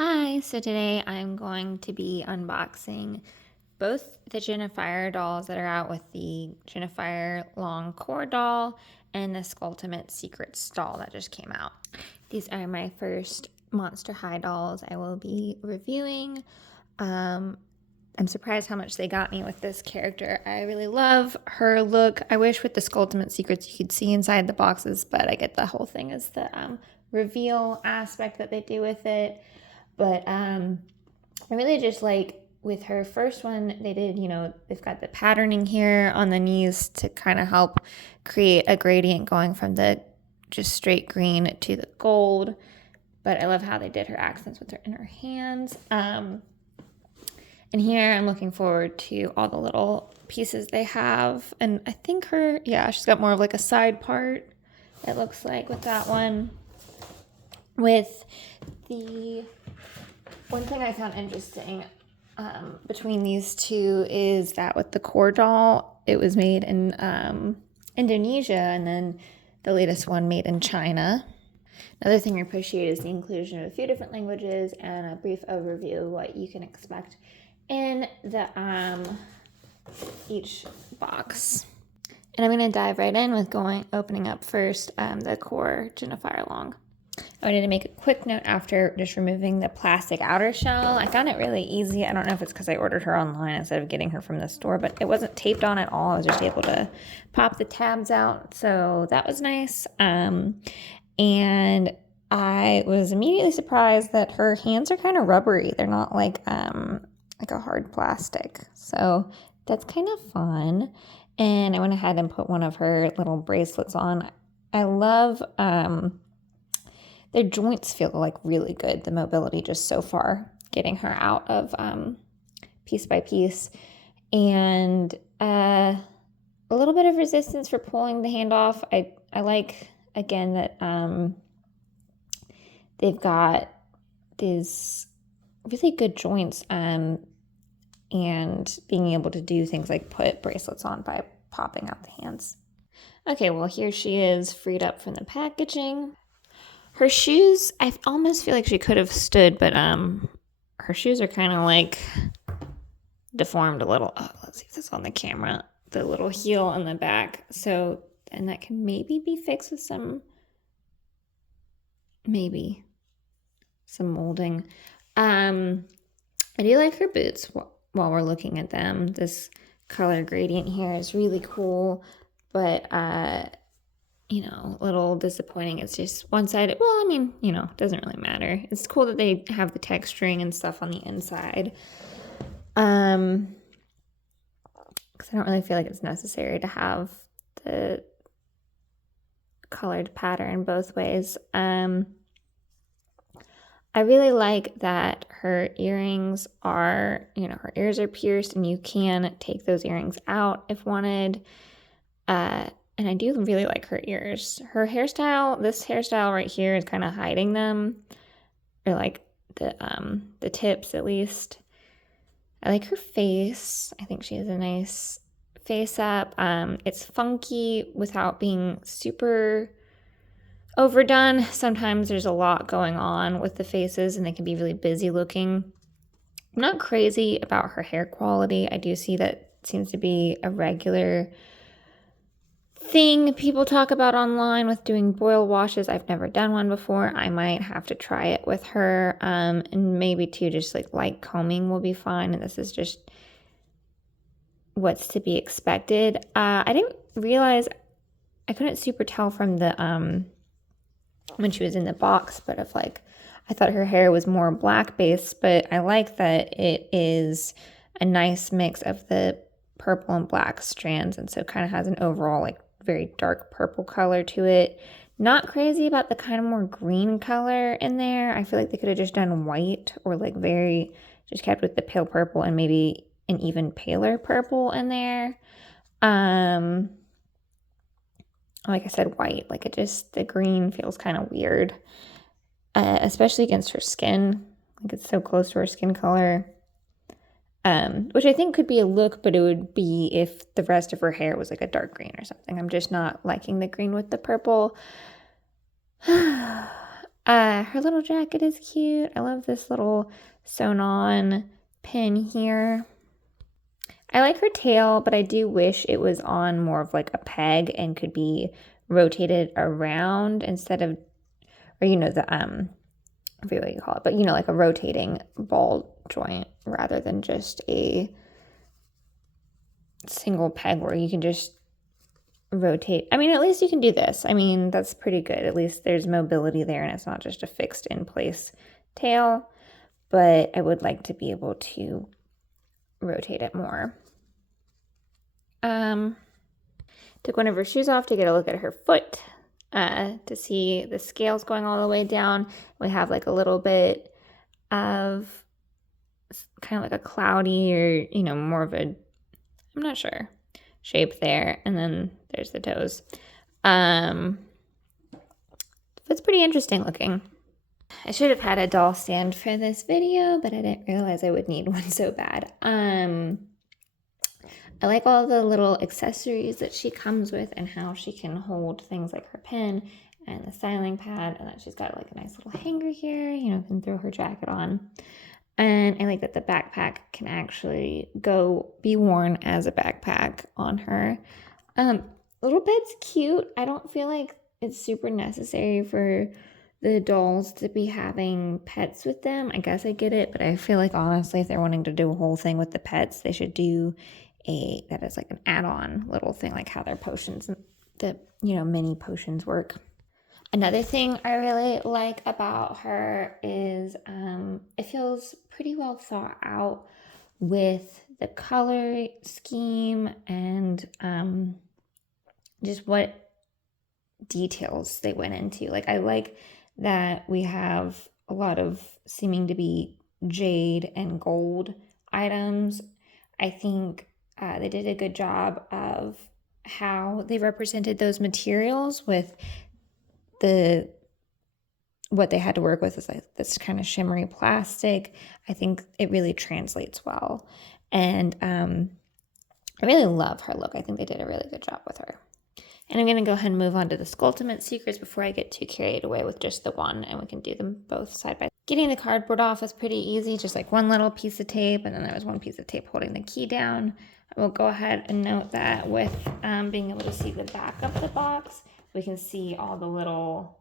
Hi, so today I'm going to be unboxing both the Jinafire dolls that are out with the Jinafire Long core doll and the Skulltimate Secrets doll that just came out. These are my first Monster High dolls I will be reviewing. I'm surprised how much they got me with this character. I really love her look. I wish with the Skulltimate Secrets you could see inside the boxes, but I get the whole thing as the reveal aspect that they do with it. But I really just like with her first one, they did, they've got the patterning here on the knees to kind of help create a gradient going from the just straight green to the gold. But I love how they did her accents with her in her hands. And here I'm looking forward to all the little pieces they have. And I think she's got more of like a side part, it looks like, with that one. With the one thing I found interesting between these two is that with the core doll, it was made in Indonesia, and then the latest one made in China. Another thing I appreciate is the inclusion of a few different languages and a brief overview of what you can expect in the each box. And I'm going to dive right in with opening up first the core Jinafire Long. I wanted to make a quick note after just removing the plastic outer shell. I found it really easy. I don't know if it's because I ordered her online instead of getting her from the store, but it wasn't taped on at all. I was just able to pop the tabs out, so that was nice. And I was immediately surprised that her hands are kind of rubbery. They're not like a hard plastic, so that's kind of fun. And I went ahead and put one of her little bracelets on. I love their joints feel like really good. The mobility just so far, getting her out of piece by piece. And a little bit of resistance for pulling the hand off. I like, again, that they've got these really good joints and being able to do things like put bracelets on by popping out the hands. Okay, well, here she is freed up from the packaging. Her shoes, I almost feel like she could have stood, but her shoes are kind of like deformed a little. Oh, let's see if that's on the camera. The little heel on the back. So, and that can maybe be fixed with some molding. I do like her boots while we're looking at them. This color gradient here is really cool, but a little disappointing. It's just one-sided. Well, I mean, doesn't really matter. It's cool that they have the texturing and stuff on the inside. Because I don't really feel like it's necessary to have the colored pattern both ways. I really like that her earrings are, her ears are pierced and you can take those earrings out if wanted. And I do really like her ears. Her hairstyle, this hairstyle right here is kind of hiding them, or like the tips at least. I like her face. I think she has a nice face up. It's funky without being super overdone. Sometimes there's a lot going on with the faces and they can be really busy looking. I'm not crazy about her hair quality. I do see that seems to be a regular thing people talk about online with doing boil washes. I've never done one before. I might have to try it with her. And maybe too, just like light combing will be fine. And this is just what's to be expected. I didn't realize, I couldn't super tell from the when she was in the box, but I thought her hair was more black based, but I like that it is a nice mix of the purple and black strands, and so it kind of has an overall like very dark purple color to it. Not crazy about the kind of more green color in there. I feel like they could have just done white or like just kept with the pale purple and maybe an even paler purple in there. Like I said, white. Like the green feels kind of weird, especially against her skin. Like it's so close to her skin color. Which I think could be a look, but it would be if the rest of her hair was like a dark green or something. I'm just not liking the green with the purple. Her little jacket is cute. I love this little sewn-on pin here. I like her tail, but I do wish it was on more of like a peg and could be rotated around instead of, or I forget what you call it, but like a rotating ball joint rather than just a single peg where you can just rotate. I mean, at least you can do this. I mean, that's pretty good. At least there's mobility there and it's not just a fixed in place tail, but I would like to be able to rotate it more. Took one of her shoes off to get a look at her foot, to see the scales going all the way down. We have like a little bit of kind of like a cloudy or, more of a, I'm not sure, shape there. And then there's the toes. It's pretty interesting looking. I should have had a doll stand for this video, but I didn't realize I would need one so bad. I like all the little accessories that she comes with and how she can hold things like her pen and the styling pad, and that she's got like a nice little hanger here, can throw her jacket on. And I like that the backpack can actually be worn as a backpack on her. Little bed's cute. I don't feel like it's super necessary for the dolls to be having pets with them. I guess I get it, but I feel like honestly, if they're wanting to do a whole thing with the pets, they should do that is like an add-on little thing, like how their potions, the mini potions work. Another thing I really like about her is it feels pretty well thought out with the color scheme and just what details they went into. Like, I like that we have a lot of seeming to be jade and gold items. I think they did a good job of how they represented those materials with what they had to work with is like this kind of shimmery plastic. I think it really translates well. And I really love her look. I think they did a really good job with her. And I'm going to go ahead and move on to the Skulltimate Secrets before I get too carried away with just the one, and we can do them both side by side. Getting the cardboard off was pretty easy, just like one little piece of tape, and then there was one piece of tape holding the key down. I will go ahead and note that with being able to see the back of the box, we can see all the little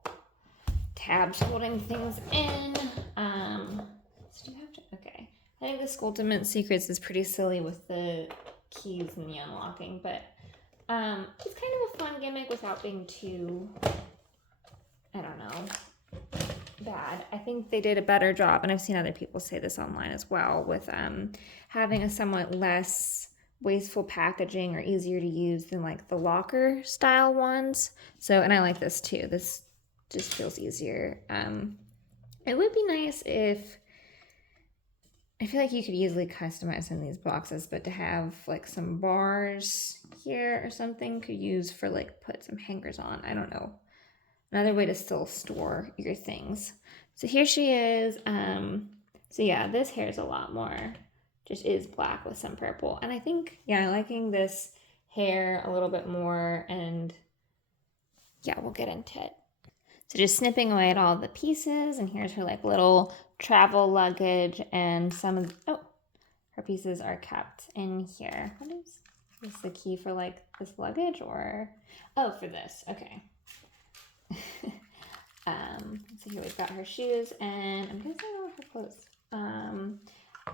tabs holding things in. Okay. I think the Skulltimate Secrets is pretty silly with the keys and the unlocking, but it's kind of a fun gimmick without being too, I don't know, bad. I think they did a better job, and I've seen other people say this online as well, with having a somewhat less wasteful packaging or easier to use than like the locker style ones. So, and I like this too. This just feels easier. It would be nice if, I feel like you could easily customize some of these boxes, but to have like some bars here or something could use for like put some hangers on. I don't know. Another way to still store your things. So here she is. So yeah, this hair is a lot more, just is black with some purple. And I think, yeah, I'm liking this hair a little bit more, and yeah, we'll get into it. So just snipping away at all the pieces, and here's her like little travel luggage, and some of, her pieces are kept in here. What is this, the key for like this luggage, or, for this, okay. So here we've got her shoes, and I'm guessing all her clothes.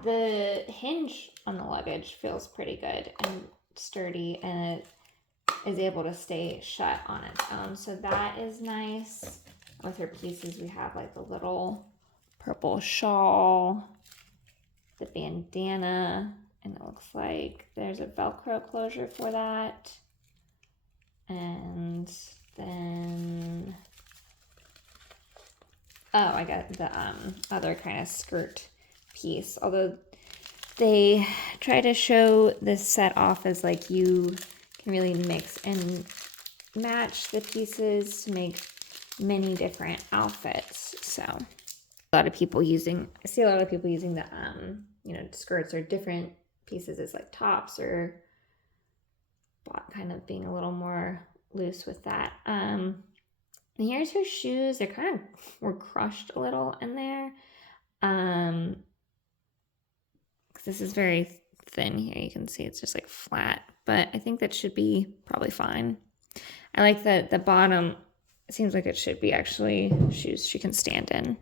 The hinge on the luggage feels pretty good and sturdy, and it is able to stay shut on its own, so that is nice. With her pieces, we have like the little purple shawl, the bandana, and it looks like there's a Velcro closure for that. And then, I got the other kind of skirt piece, although they try to show this set off as like you can really mix and match the pieces to make many different outfits. So I see a lot of people using the skirts or different pieces as like tops, or kind of being a little more loose with that. And here's her shoes. They're kind of were crushed a little in there. 'Cause this is very thin here. You can see it's just like flat, but I think that should be probably fine. I like that the bottom, it seems like it should be actually shoes she can stand in.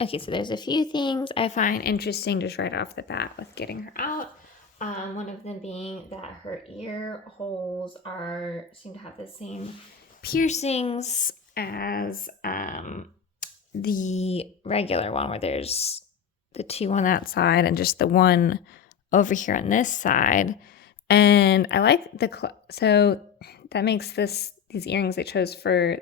Okay, so there's a few things I find interesting just right off the bat with getting her out. One of them being that her ear holes seem to have the same piercings as the regular one, where there's the two on that side and just the one over here on this side. And I like so that makes these earrings I chose for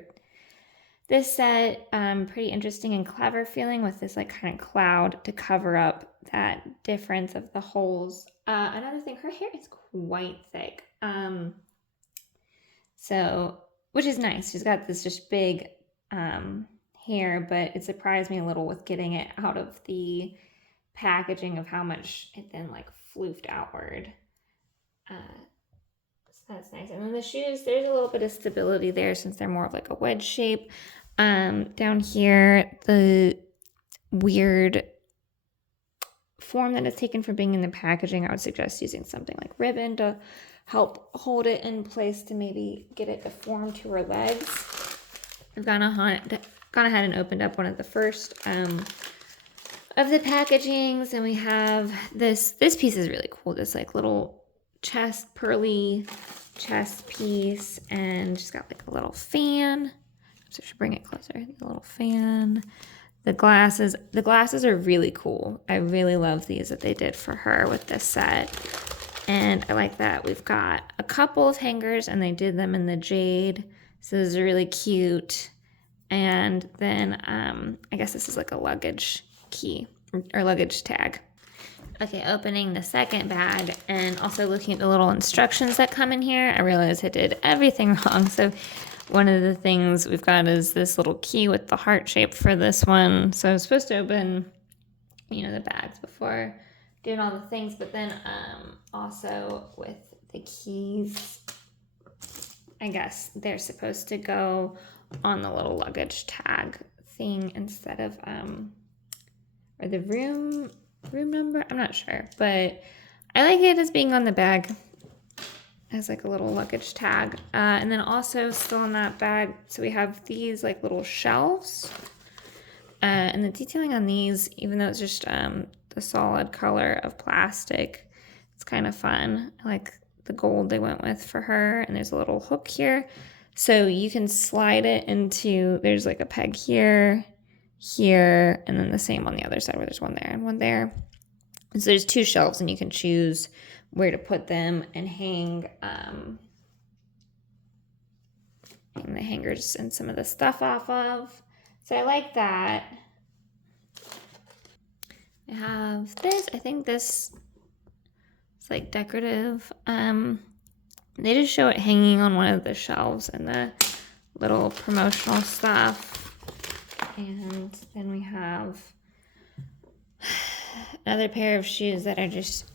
this set pretty interesting and clever feeling, with this like kind of cloud to cover up that difference of the holes. Another thing, her hair is quite thick. So, which is nice. She's got this just big hair, but it surprised me a little with getting it out of the packaging of how much it then like floofed outward. So that's nice. And then the shoes, there's a little bit of stability there since they're more of like a wedge shape. Down here, the weird form that it's taken from being in the packaging, I would suggest using something like ribbon to help hold it in place to maybe get it to form to her legs. I've gone ahead and opened up one of the first of the packagings, and we have this piece is really cool, this like little pearly chest piece, and she's got like a little fan. So I should bring it closer. The little fan. The glasses are really cool. I really love these that they did for her with this set. And I like that we've got a couple of hangers and they did them in the jade. So this is really cute. And then I guess this is like a luggage key or luggage tag. Okay, opening the second bag and also looking at the little instructions that come in here, I realized I did everything wrong. So one of the things we've got is this little key with the heart shape for this one. So I was supposed to open, the bags before doing all the things, but then also with the keys, I guess they're supposed to go on the little luggage tag thing instead of, or the room number, I'm not sure, but I like it as being on the bag as like a little luggage tag. And then also still in that bag, so we have these like little shelves. And the detailing on these, even though it's just the solid color of plastic, it's kind of fun. I like the gold they went with for her. And there's a little hook here. So you can slide it into, there's like a peg here, and then the same on the other side where there's one there and one there. And so there's two shelves and you can choose where to put them and hang the hangers and some of the stuff off of. So I like that. I have this. I think this is like decorative. They just show it hanging on one of the shelves and the little promotional stuff. And then we have another pair of shoes that are just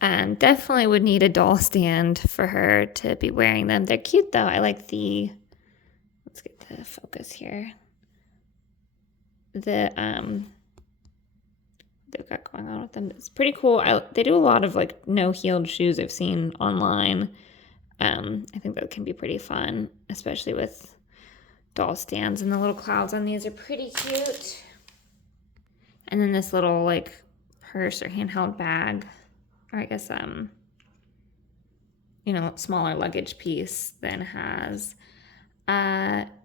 definitely would need a doll stand for her to be wearing them. They're cute though. I like let's get the focus here. They've got going on with them. It's pretty cool. They do a lot of like no-heeled shoes I've seen online. I think that can be pretty fun, especially with doll stands, and the little clouds on these are pretty cute. And then this little like purse or handheld bag, or I guess smaller luggage piece, then has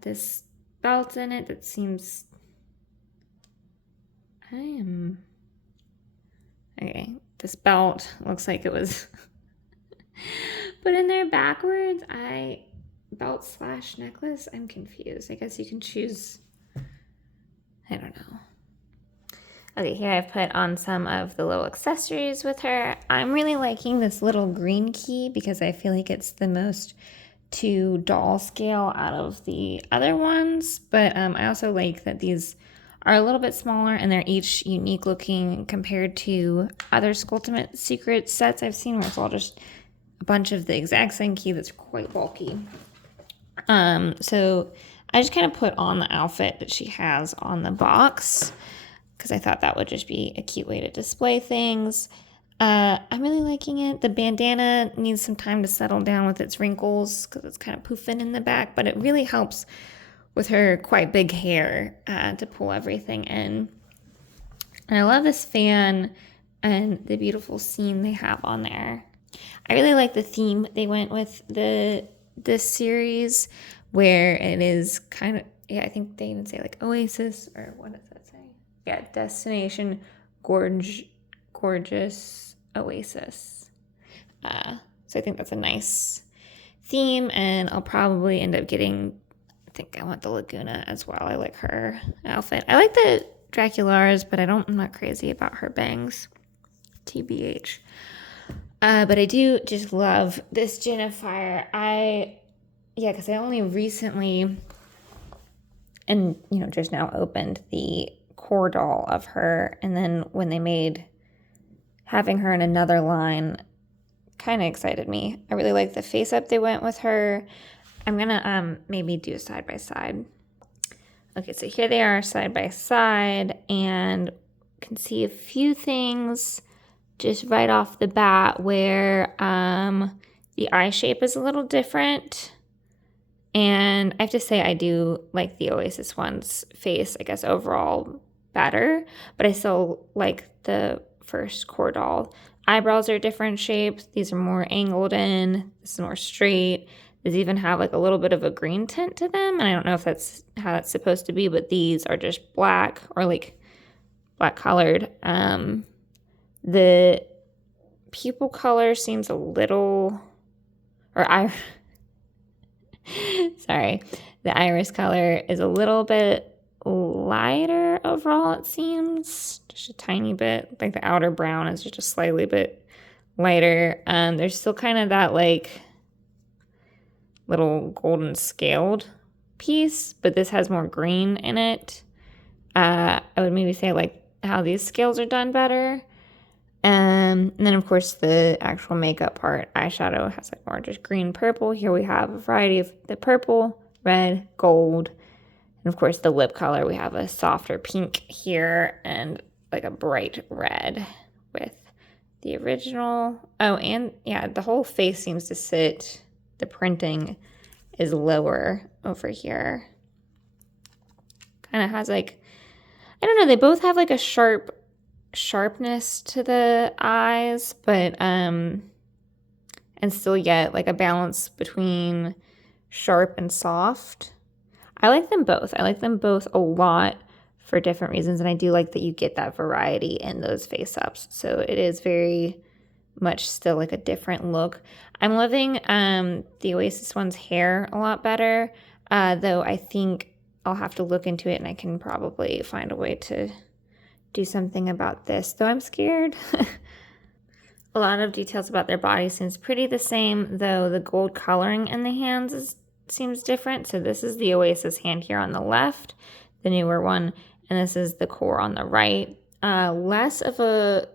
this belt in it that seems this belt looks like it was put in there backwards. Belt/necklace, I'm confused. I guess you can choose, I don't know. Okay, here I've put on some of the little accessories with her. I'm really liking this little green key because I feel like it's the most to doll scale out of the other ones. But I also like that these are a little bit smaller and they're each unique looking compared to other Skulltimate Secrets sets I've seen where it's all just a bunch of the exact same key that's quite bulky. So I just kind of put on the outfit that she has on the box because I thought that would just be a cute way to display things. I'm really liking it. The bandana needs some time to settle down with its wrinkles because it's kind of poofing in the back, but it really helps with her quite big hair to pull everything in. And I love this fan and the beautiful scene they have on there. I really like the theme they went with this series, where it is kind of, yeah, I think they even say like Oasis, or what does that say? Yeah, Destination Gorgeous Oasis. So I think that's a nice theme, and I'll probably end up getting, I think I want the Laguna as well. I like her outfit. I like the Dracula's, but I'm not crazy about her bangs, TBH. But I do just love this Jinafire. Because I only recently, and just now opened the core doll of her, and then when they made having her in another line kind of excited me. I really like the face up they went with her. I'm gonna maybe do side by side. Okay, so here they are side by side, and can see a few things just right off the bat where the eye shape is a little different. And I have to say I do like the Oasis one's face, I guess, overall better, but I still like the first core doll. Eyebrows are different shapes. These are more angled in. This is more straight. These even have like a little bit of a green tint to them, and I don't know if that's how that's supposed to be, but these are just black or like black colored. The pupil color seems a little, sorry, the iris color is a little bit lighter overall, it seems. Just a tiny bit. Like the outer brown is just a slightly bit lighter. There's still kind of that like little golden scaled piece, but this has more green in it. I would maybe say like how these scales are done better. And then of course the actual makeup part, eyeshadow has like more just green, purple. Here we have a variety of the purple, red, gold, and of course the lip color, we have a softer pink here and like a bright red with the original. Oh, and yeah, the whole face seems to sit, the printing is lower over here. Kind of has like, I don't know, they both have like a sharpness to the eyes, but and still yet like a balance between sharp and soft. I like them both. I like them both a lot for different reasons, and I do like that you get that variety in those face ups. So it is very much still like a different look. I'm loving the Oasis one's hair a lot better, though I think I'll have to look into it and I can probably find a way to do something about this, though I'm scared. A lot of details about their body seems pretty the same, though the gold coloring in the hands seems different. So this is the Oasis hand here on the left, the newer one, and this is the core on the right. Less of a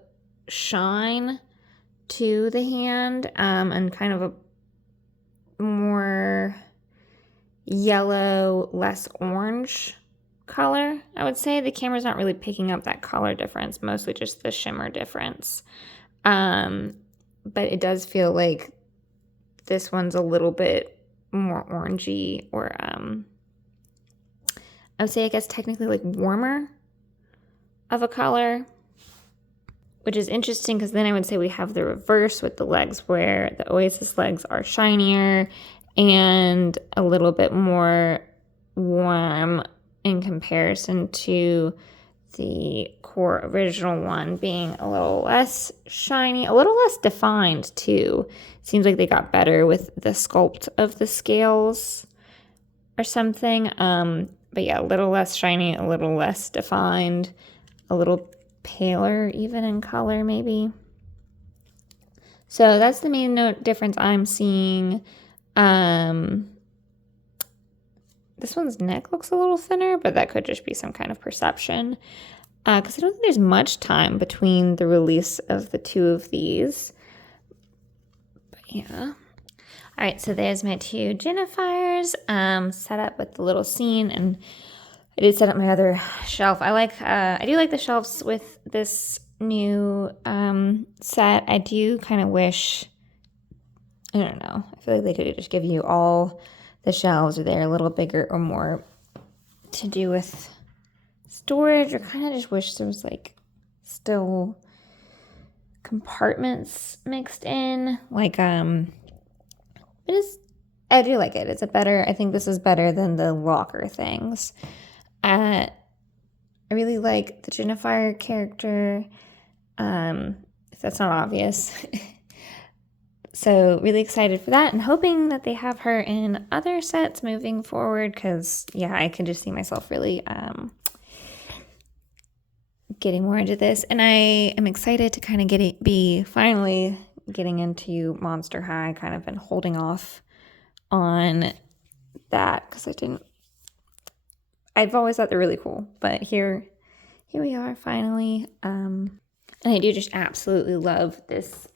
shine to the hand, and kind of a more yellow, less orange color, I would say. The camera's not really picking up that color difference, mostly just the shimmer difference. But it does feel like this one's a little bit more orangey, or I would say, I guess, technically like warmer of a color, which is interesting because then I would say we have the reverse with the legs, where the Oasis legs are shinier and a little bit more warm in comparison to the core original one being a little less shiny, a little less defined too. Seems like they got better with the sculpt of the scales or something. But yeah, a little less shiny, a little less defined, a little paler even in color maybe. So that's the main difference I'm seeing. This one's neck looks a little thinner, but that could just be some kind of perception. Because I don't think there's much time between the release of the two of these. But yeah. All right, so there's my two Jinafires set up with the little scene, and I did set up my other shelf. I do like the shelves with this new set. I do kind of wish, I don't know, I feel like they could just give you all the shelves, or they're a little bigger or more to do with storage, or kind of just wish there was like still compartments mixed in. Like, I do like it. I think this is better than the locker things. I really like the Jinafire character, if that's not obvious. So really excited for that, and hoping that they have her in other sets moving forward, because yeah, I can just see myself really getting more into this. And I am excited to kind of be finally getting into Monster High. Kind of been holding off on that because I've always thought they're really cool, but here we are finally. And I do just absolutely love this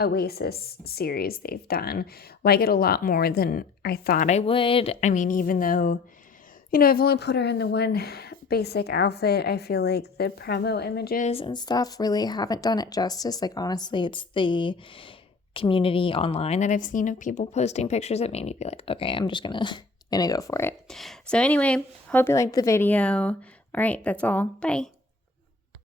Oasis series they've done. Like it a lot more than I thought I would. I mean, even though, I've only put her in the one basic outfit, I feel like the promo images and stuff really haven't done it justice. Like, honestly, it's the community online that I've seen of people posting pictures that made me be like, okay, I'm just gonna go for it. So anyway, hope you liked the video. All right, that's all. Bye.